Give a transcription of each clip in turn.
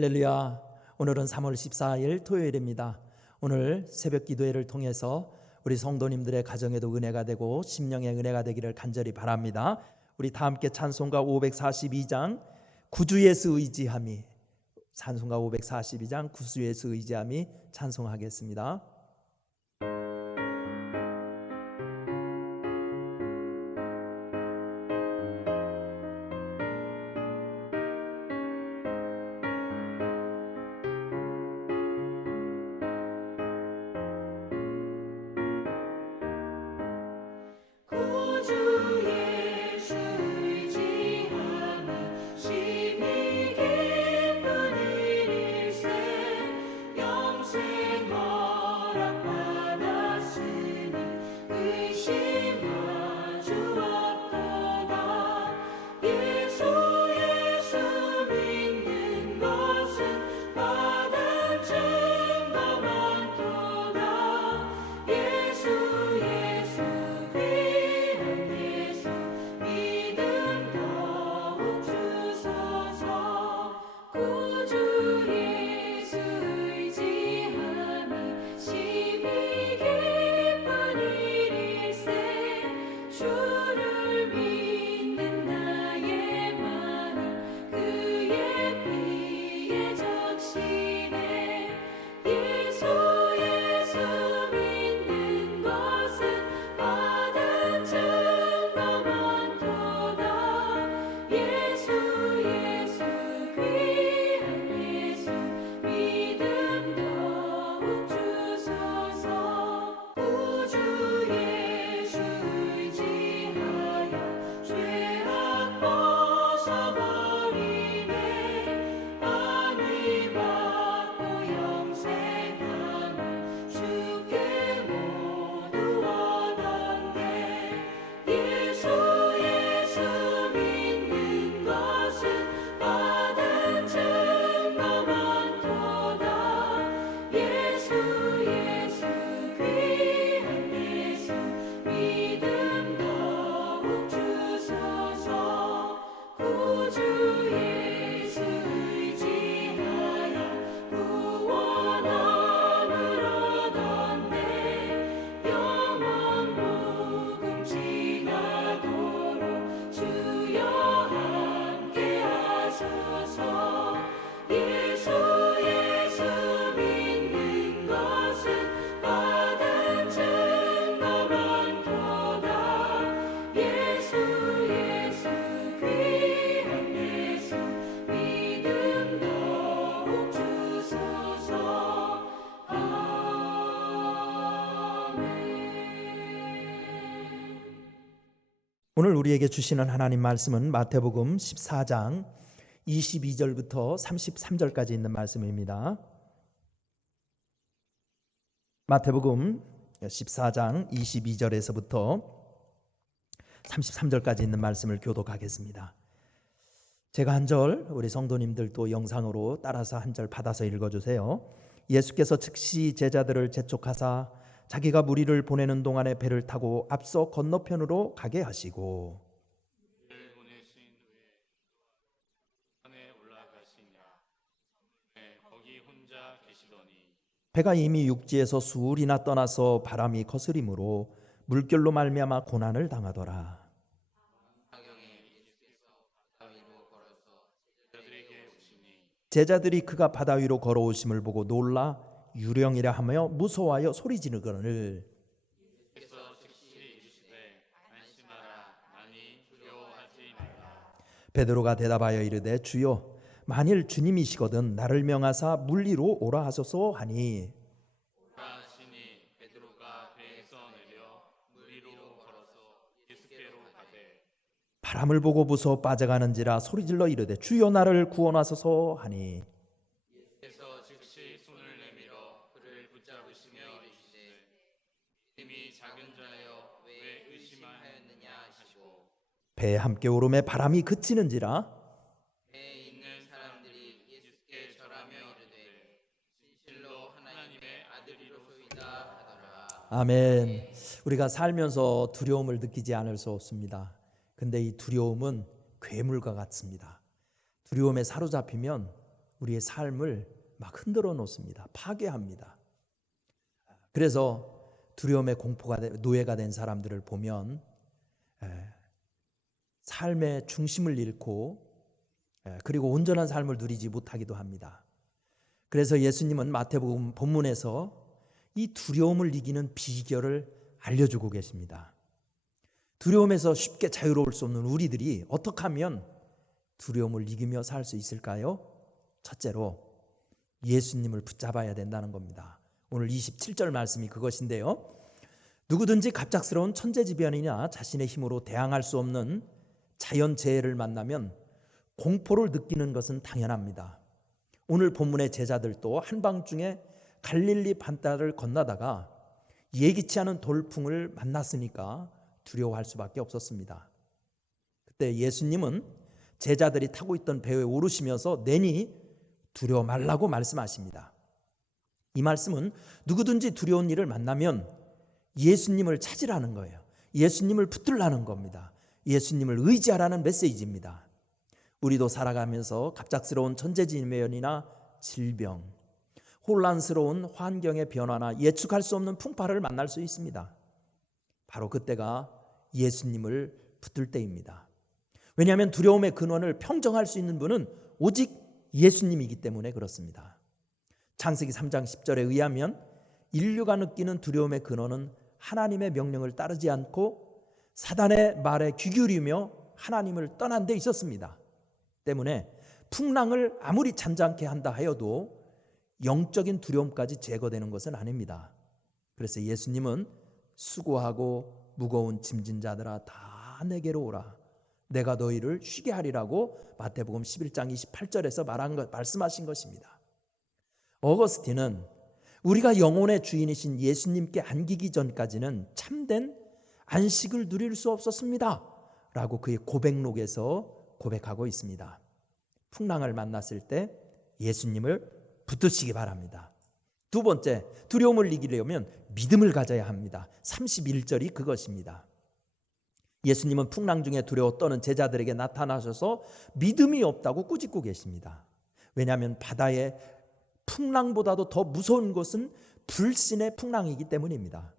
할렐루야. 오늘은 3월 14일 토요일입니다. 오늘 새벽 기도회를 통해서 우리 성도님들의 가정에도 은혜가 되고 심령의 은혜가 되기를 간절히 바랍니다. 우리 다 함께 찬송가 542장 구주 예수 의지함이, 찬송가 542장 구주 예수 의지함이 찬송하겠습니다. 오늘 우리에게 주시는 하나님 말씀은 마태복음 14장 22절부터 33절까지 있는 말씀입니다. 마태복음 14장 22절에서부터 33절까지 있는 말씀을 교독하겠습니다. 제가 한 절, 우리 성도님들도 영상으로 따라서 한 절 받아서 읽어주세요. 예수께서 즉시 제자들을 재촉하사 자기가 무리를 보내는 동안에 배를 타고 앞서 건너편으로 가게 하시고 배가 이미 육지에서 수울이나 떠나서 바람이 거스림으로 물결로 말미암아 고난을 당하더라. 제자들이 그가 바다 위로 걸어오심을 보고 놀라 유령이라 하며 무서워하여 소리 지르거늘 베드로가 대답하여 이르되 주여 만일 주님이시거든 나를 명하사 물 위로 오라 하소서 하니 바람을 보고 무서워 빠져가는지라 소리질러 이르되 주여 나를 구원하소서 하니 배에 함께 오름에 바람이 그치는지라 배에 있는 사람들이 예수께 절하며 이르되 진실로 하나님의 아들이로소이다 하더라. 아멘. 우리가 살면서 두려움을 느끼지 않을 수 없습니다. 근데 이 두려움은 괴물과 같습니다. 두려움에 사로잡히면 우리의 삶을 막 흔들어 놓습니다. 파괴합니다. 그래서 두려움의 노예가 된 사람들을 보면 삶의 중심을 잃고 그리고 온전한 삶을 누리지 못하기도 합니다. 그래서 예수님은 마태복음 본문에서 이 두려움을 이기는 비결을 알려주고 계십니다. 두려움에서 쉽게 자유로울 수 없는 우리들이 어떻게 하면 두려움을 이기며 살 수 있을까요? 첫째로 예수님을 붙잡아야 된다는 겁니다. 오늘 27절 말씀이 그것인데요. 누구든지 갑작스러운 천재지변이나 자신의 힘으로 대항할 수 없는 자연재해를 만나면 공포를 느끼는 것은 당연합니다. 오늘 본문의 제자들도 한밤중에 갈릴리 바다를 건너다가 예기치 않은 돌풍을 만났으니까 두려워할 수밖에 없었습니다. 그때 예수님은 제자들이 타고 있던 배에 오르시면서 내니 두려워 말라고 말씀하십니다. 이 말씀은 누구든지 두려운 일을 만나면 예수님을 찾으라는 거예요. 예수님을 붙들라는 겁니다. 예수님을 의지하라는 메시지입니다. 우리도 살아가면서 갑작스러운 천재지변이나 질병, 혼란스러운 환경의 변화나 예측할 수 없는 풍파를 만날 수 있습니다. 바로 그때가 예수님을 붙들 때입니다. 왜냐하면 두려움의 근원을 평정할 수 있는 분은 오직 예수님이기 때문에 그렇습니다. 창세기 3장 10절에 의하면 인류가 느끼는 두려움의 근원은 하나님의 명령을 따르지 않고 사단의 말에 귀 기울이며 하나님을 떠난 데 있었습니다. 때문에 풍랑을 아무리 잔잔케 한다 하여도 영적인 두려움까지 제거되는 것은 아닙니다. 그래서 예수님은 수고하고 무거운 짐진 자들아 다 내게로 오라. 내가 너희를 쉬게 하리라고 마태복음 11장 28절에서 말씀하신 것입니다. 어거스틴은 우리가 영혼의 주인이신 예수님께 안기기 전까지는 참된 안식을 누릴 수 없었습니다 라고 그의 고백록에서 고백하고 있습니다. 풍랑을 만났을 때 예수님을 붙드시기 바랍니다. 두 번째, 두려움을 이기려면 믿음을 가져야 합니다. 31절이 그것입니다. 예수님은 풍랑 중에 두려워 떠는 제자들에게 나타나셔서 믿음이 없다고 꾸짖고 계십니다. 왜냐하면 바다의 풍랑보다도 더 무서운 것은 불신의 풍랑이기 때문입니다.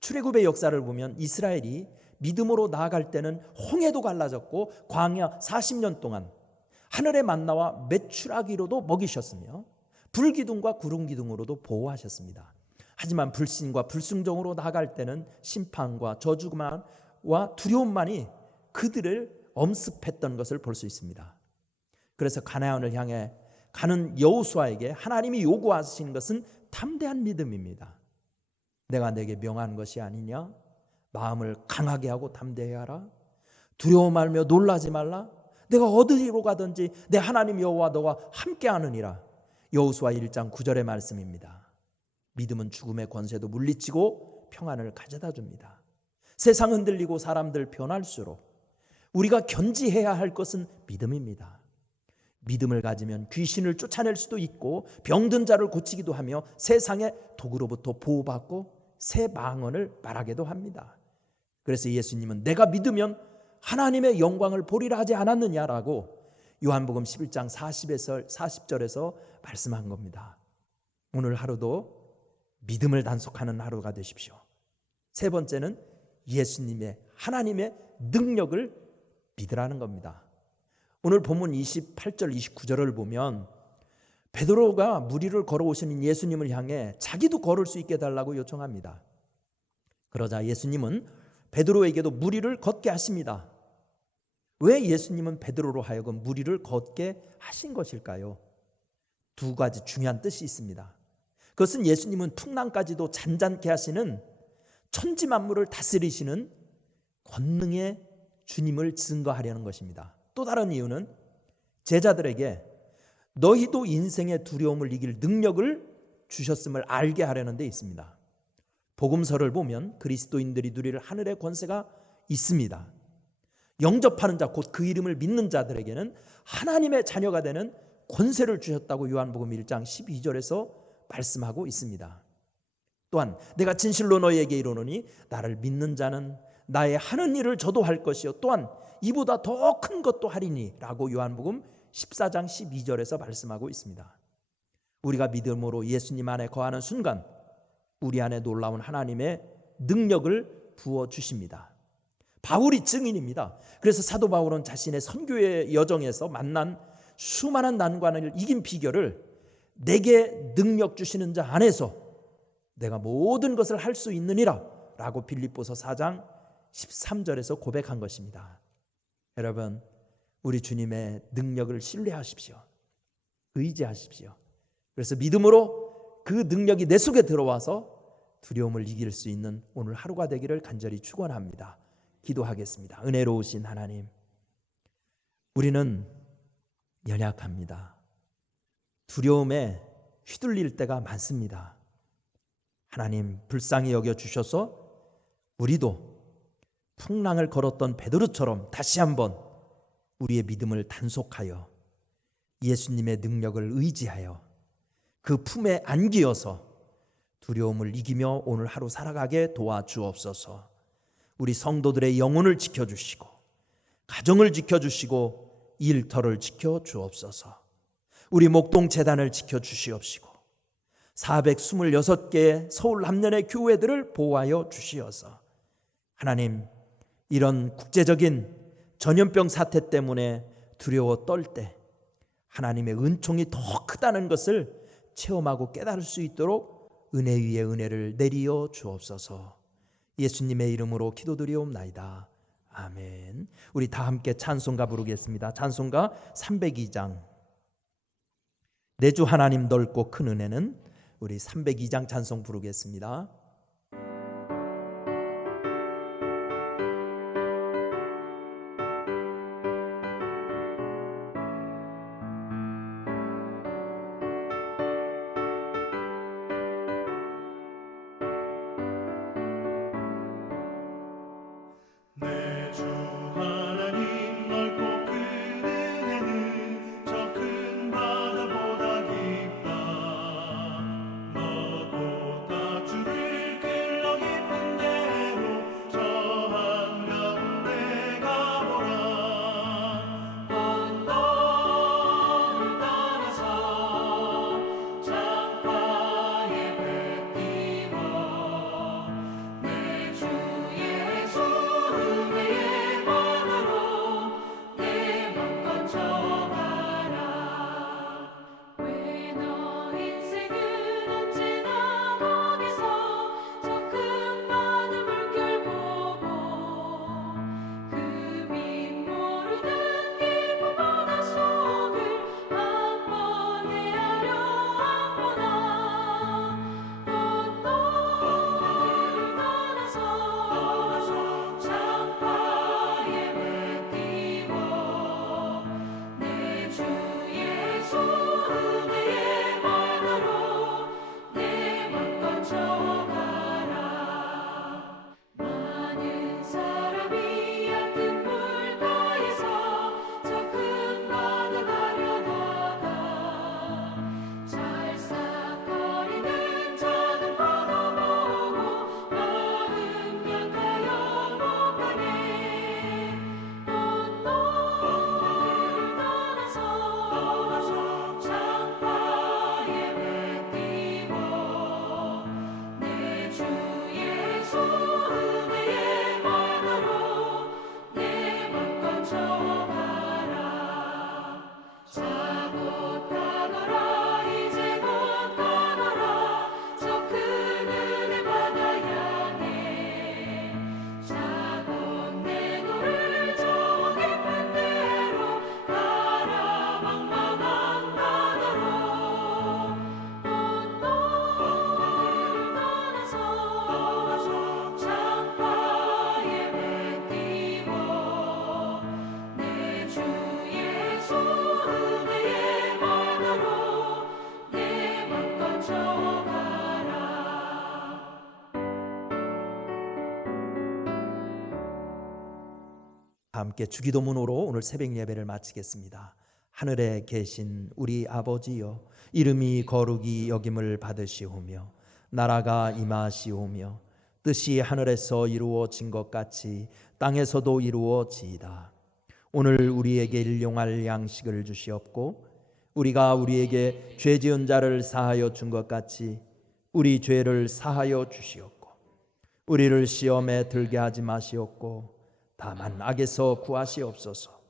출애굽의 역사를 보면 이스라엘이 믿음으로 나아갈 때는 홍해도 갈라졌고 광야 40년 동안 하늘의 만나와 메추라기로도 먹이셨으며 불기둥과 구름기둥으로도 보호하셨습니다. 하지만 불신과 불순종으로 나아갈 때는 심판과 저주만 와 두려움만이 그들을 엄습했던 것을 볼 수 있습니다. 그래서 가나안을 향해 가는 여호수아에게 하나님이 요구하시는 것은 담대한 믿음입니다. 내가 내게 명한 것이 아니냐? 마음을 강하게 하고 담대해야 하라. 두려워 말며 놀라지 말라. 내가 어디로 가든지 내 하나님 여호와 너와 함께하느니라. 여호수아 1장 9절의 말씀입니다. 믿음은 죽음의 권세도 물리치고 평안을 가져다 줍니다. 세상 흔들리고 사람들 변할수록 우리가 견지해야 할 것은 믿음입니다. 믿음을 가지면 귀신을 쫓아낼 수도 있고 병든 자를 고치기도 하며 세상의 독으로부터 보호받고 새 방언을 말하기도 합니다. 그래서 예수님은 내가 믿으면 하나님의 영광을 보리라 하지 않았느냐라고 요한복음 11장 40절에서 말씀한 겁니다. 오늘 하루도 믿음을 단속하는 하루가 되십시오. 세 번째는 예수님의 하나님의 능력을 믿으라는 겁니다. 오늘 본문 28절 29절을 보면 베드로가 물 위를 걸어오시는 예수님을 향해 자기도 걸을 수 있게 해달라고 요청합니다. 그러자 예수님은 베드로에게도 물 위를 걷게 하십니다. 왜 예수님은 베드로로 하여금 물 위를 걷게 하신 것일까요? 두 가지 중요한 뜻이 있습니다. 그것은 예수님은 풍랑까지도 잔잔케 하시는 천지 만물을 다스리시는 권능의 주님을 증거하려는 것입니다. 또 다른 이유는 제자들에게 너희도 인생의 두려움을 이길 능력을 주셨음을 알게 하려는 데 있습니다. 복음서를 보면 그리스도인들이 누릴 하늘의 권세가 있습니다. 영접하는 자, 곧 그 이름을 믿는 자들에게는 하나님의 자녀가 되는 권세를 주셨다고 요한복음 1장 12절에서 말씀하고 있습니다. 또한 내가 진실로 너희에게 이르노니 나를 믿는 자는 나의 하는 일을 저도 할 것이요 또한 이보다 더 큰 것도 하리니 라고 요한복음 14장 12절에서 말씀하고 있습니다. 우리가 믿음으로 예수님 안에 거하는 순간 우리 안에 놀라운 하나님의 능력을 부어주십니다. 바울이 증인입니다. 그래서 사도 바울은 자신의 선교의 여정에서 만난 수많은 난관을 이긴 비결을 내게 능력 주시는 자 안에서 내가 모든 것을 할 수 있느니라 라고 빌립보서 4장 13절에서 고백한 것입니다. 여러분, 우리 주님의 능력을 신뢰하십시오. 의지하십시오. 그래서 믿음으로 그 능력이 내 속에 들어와서 두려움을 이길 수 있는 오늘 하루가 되기를 간절히 축원합니다. 기도하겠습니다. 은혜로우신 하나님, 우리는 연약합니다. 두려움에 휘둘릴 때가 많습니다. 하나님, 불쌍히 여겨 주셔서 우리도 풍랑을 걸었던 베드로처럼 다시 한번 우리의 믿음을 단속하여 예수님의 능력을 의지하여 그 품에 안기어서 두려움을 이기며 오늘 하루 살아가게 도와주옵소서. 우리 성도들의 영혼을 지켜주시고 가정을 지켜주시고 일터를 지켜주옵소서. 우리 목동재단을 지켜주시옵시고 426개의 서울 남년의 교회들을 보호하여 주시어서 하나님, 이런 국제적인 전염병 사태 때문에 두려워 떨 때 하나님의 은총이 더 크다는 것을 체험하고 깨달을 수 있도록 은혜 위에 은혜를 내리어 주옵소서. 예수님의 이름으로 기도드리옵나이다. 아멘. 우리 다 함께 찬송가 부르겠습니다. 찬송가 302장. 내 주 하나님 넓고 큰 은혜는, 우리 302장 찬송 부르겠습니다. 내 주 하나님 넓고 큰 은혜는 저 큰 바다보다 깊다. 너도 다 주를 길러 깊은 대로 저 한가운데 가보라. 언덕을 따라서 창가에 배 띄워 내 주 예수 은혜의 바다로 내 맘껏 져가라. 왜 너 인생은 언제나 거기서 저 큰 바다 물결 보고 그 밑 모르는 깊은 바다 속을 한 번 헤아려 안 보나. 언덕을 따라서 창가에 배 띄워 내 주 예수 은혜의 바다로 내 맘껏 져가라. 많은 사람이 얕은 물가에서 저 큰 바다 가려다가 찰싹거리는 작은 바다 보고 마음 약하여 못 가네. 언덕을 따라서 창가에 배 띄워 내 주 예수 은혜의 바다로 내 맘껏 져가라. 자 곧 가거라 이제 곧 가거라 저 큰 은혜 바다 향해. 자 곧 내 너를 저 깊은 데로 가라 망망한 바다로. 언덕을 따라서 창가에 배 띄워 내 주 예수 은혜의 바다로 내 맘껏 져가라. 함께 주기도문으로 오늘 새벽 예배를 마치겠습니다. 하늘에 계신 우리 아버지여, 이름이 거룩히 여김을 받으시오며 나라가 임하시오며 뜻이 하늘에서 이루어진 것 같이 땅에서도 이루어지이다. 오늘 우리에게 일용할 양식을 주시옵고 우리가 우리에게 죄 지은 자를 사하여 준 것 같이 우리 죄를 사하여 주시옵고 우리를 시험에 들게 하지 마시옵고 다만 악에서 구하시옵소서.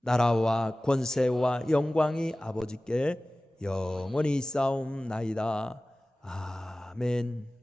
나라와 권세와 영광이 아버지께 영원히 있사옵나이다. 아멘.